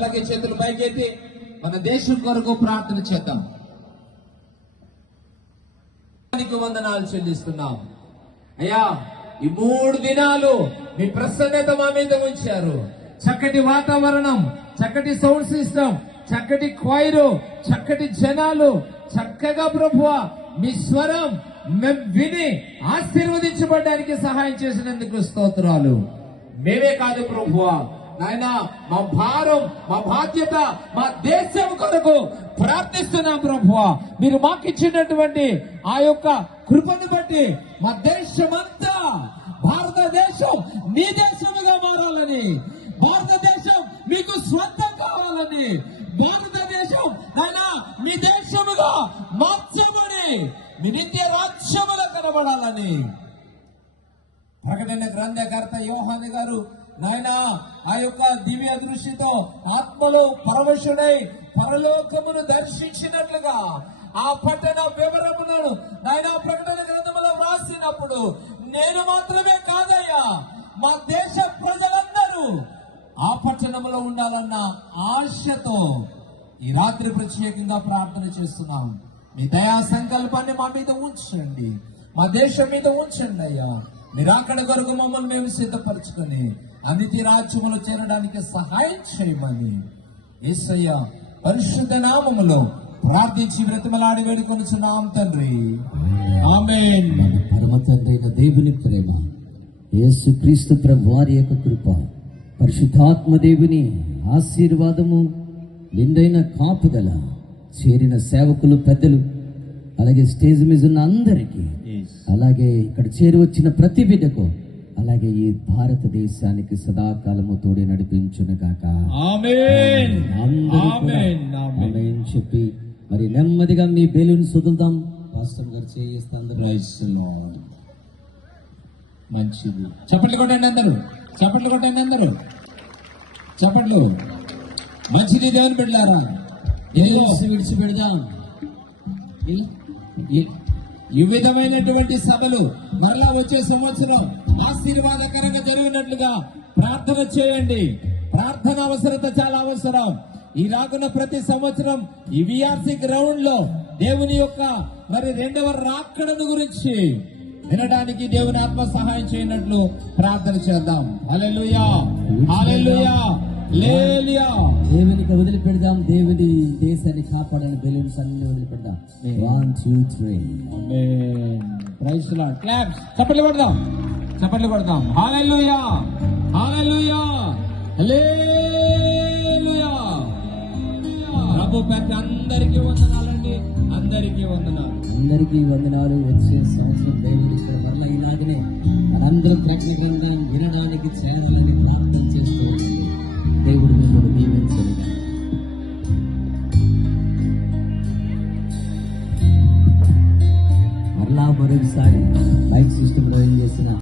అలాగే చేతులు పైకెత్తి మన దేశం కొరకు ప్రార్థన చేద్దాం. వందనాలు చెల్లిస్తున్నాం. అయ్యా ఈ మూడు దినాలు మీ ప్రసన్నత మా మీద ఉంచారు. చక్కటి వాతావరణం చక్కటి సౌండ్ సిస్టమ్ చక్కటి క్వైరు చక్కటి జనాలు చక్కగా ప్రభువ మీ స్వరం విని ఆశీర్వదించబడడానికి సహాయం చేసినందుకు స్తోత్రాలు. మేమే కాదు ప్రభువా నాయన మా భారం మా బాధ్యత మా దేశం కొరకు ప్రార్థిస్తున్నాం ప్రభువా. మీరు మాకిచ్చినటువంటి ఆ యొక్క కృపను బట్టి మా దేశమంతా భారతదేశం మీ దేశముగా మారాలని భారతదేశం మీకు స్వంతం కావాలని భారతదేశం ఆయన మీ దేశముగా మార్చబడి మీ నిత్య రాజ్యములో కనబడాలని. ప్రకటన గ్రంథకర్త యోహాని గారు నాయన ఆ యొక్క దివ్య దృష్టితో ఆత్మలో పరమశుడై పరలోకమును దర్శించినట్లుగా ఆ పట్టణ వివరములను నాయన ప్రకటన గ్రంథములో వ్రాసినప్పుడు నేను మాత్రమే కాదయ్యా మా దేశ ప్రజలందరూ ఆ పట్టణంలో ఉండాలన్న ఆశతో ఈ రాత్రి ప్రత్యేకంగా ప్రార్థన చేస్తున్నాం. మీ దయా సంకల్పాన్ని మా మీద ఉంచండి. మా దేశం మీద ఉంచండి అయ్యా. నిరాకడ కొరకు మమ్మల్ని మేము సిద్ధపరచుకొని అనితి రాజ్యములో చేరడానికి సహాయం చేయమని యేసయ్య పరిశుద్ధ నామములో ప్రార్థించి బ్రతిమలాడి వేడుకొనుచున్నాం తండ్రి. ఆమేన్. పరమ తండ్రి దేవుని ప్రేమ యేసుక్రీస్తు ప్రభు వారి యొక్క కృప పరిశుద్ధాత్మ దేవుని ఆశీర్వాదము నిండైన కాపుదల చేరిన సేవకులు పెద్దలు అలాగే స్టేజ్ మీద ఉన్న అందరికీ అలాగే ఇక్కడ చేరి వచ్చిన ప్రతి బిడ్డకు అలాగే ఈ భారతదేశానికి సదాకాలము తోడి నడిపించును గాక చెప్పి మరి నెమ్మదిగా మీ బెలూన్ సుదులుదాం పాస్టర్ గారు చేయిస్తే. మంచిది. చప్పట్లు కొట్టండి అందరూ. చప్పట్లు కొట్టండి అందరూ. చప్పట్లు. మంచిది దేవుని బిడ్డారా ఇదిగో విడిచి విడిచిపెడదాం. ఈ- విధమైనటువంటి సభలు మరలా వచ్చే సంవత్సరం ఆశీర్వాదకరంగా జరిగినట్లుగా ప్రార్థన చేయండి. ప్రార్థన అవసరత చాలా అవసరం. ఈ రాకున్న ప్రతి సంవత్సరం ఈ విఆర్సి గ్రౌండ్లో దేవుని యొక్క మరి రెండవ రాకడను గురించి వినడానికి దేవుని ఆత్మ సహాయం చేయనట్లు ప్రార్థన చేద్దాం. అలెలుయా అలెలుయా దేవునికి వదిలిపెడదాం. దేవుని దేశాన్ని కాపాడని బెలూన్స్ అన్ని వదిలిపెడదాం. One two three praise claps చప్పట్లు కొడదాం. చప్పట్లు కొడదాం. హల్లెలూయా. హల్లెలూయా. హల్లెలూయా. ప్రభు పెద్ద అందరికీ వందనాలండి. అందరికీ వందనాలు. అందరికీ వందనాలు. వచ్చే సంవత్సరం దేవుని ఇక్కడ మరలా ఇలాగనే మనందరం ప్రకటన గ్రంథం వినడానికి చేస్తూ మరొకసారి బైక్ సిస్టమ్ డ్రైవింగ్ చేసిన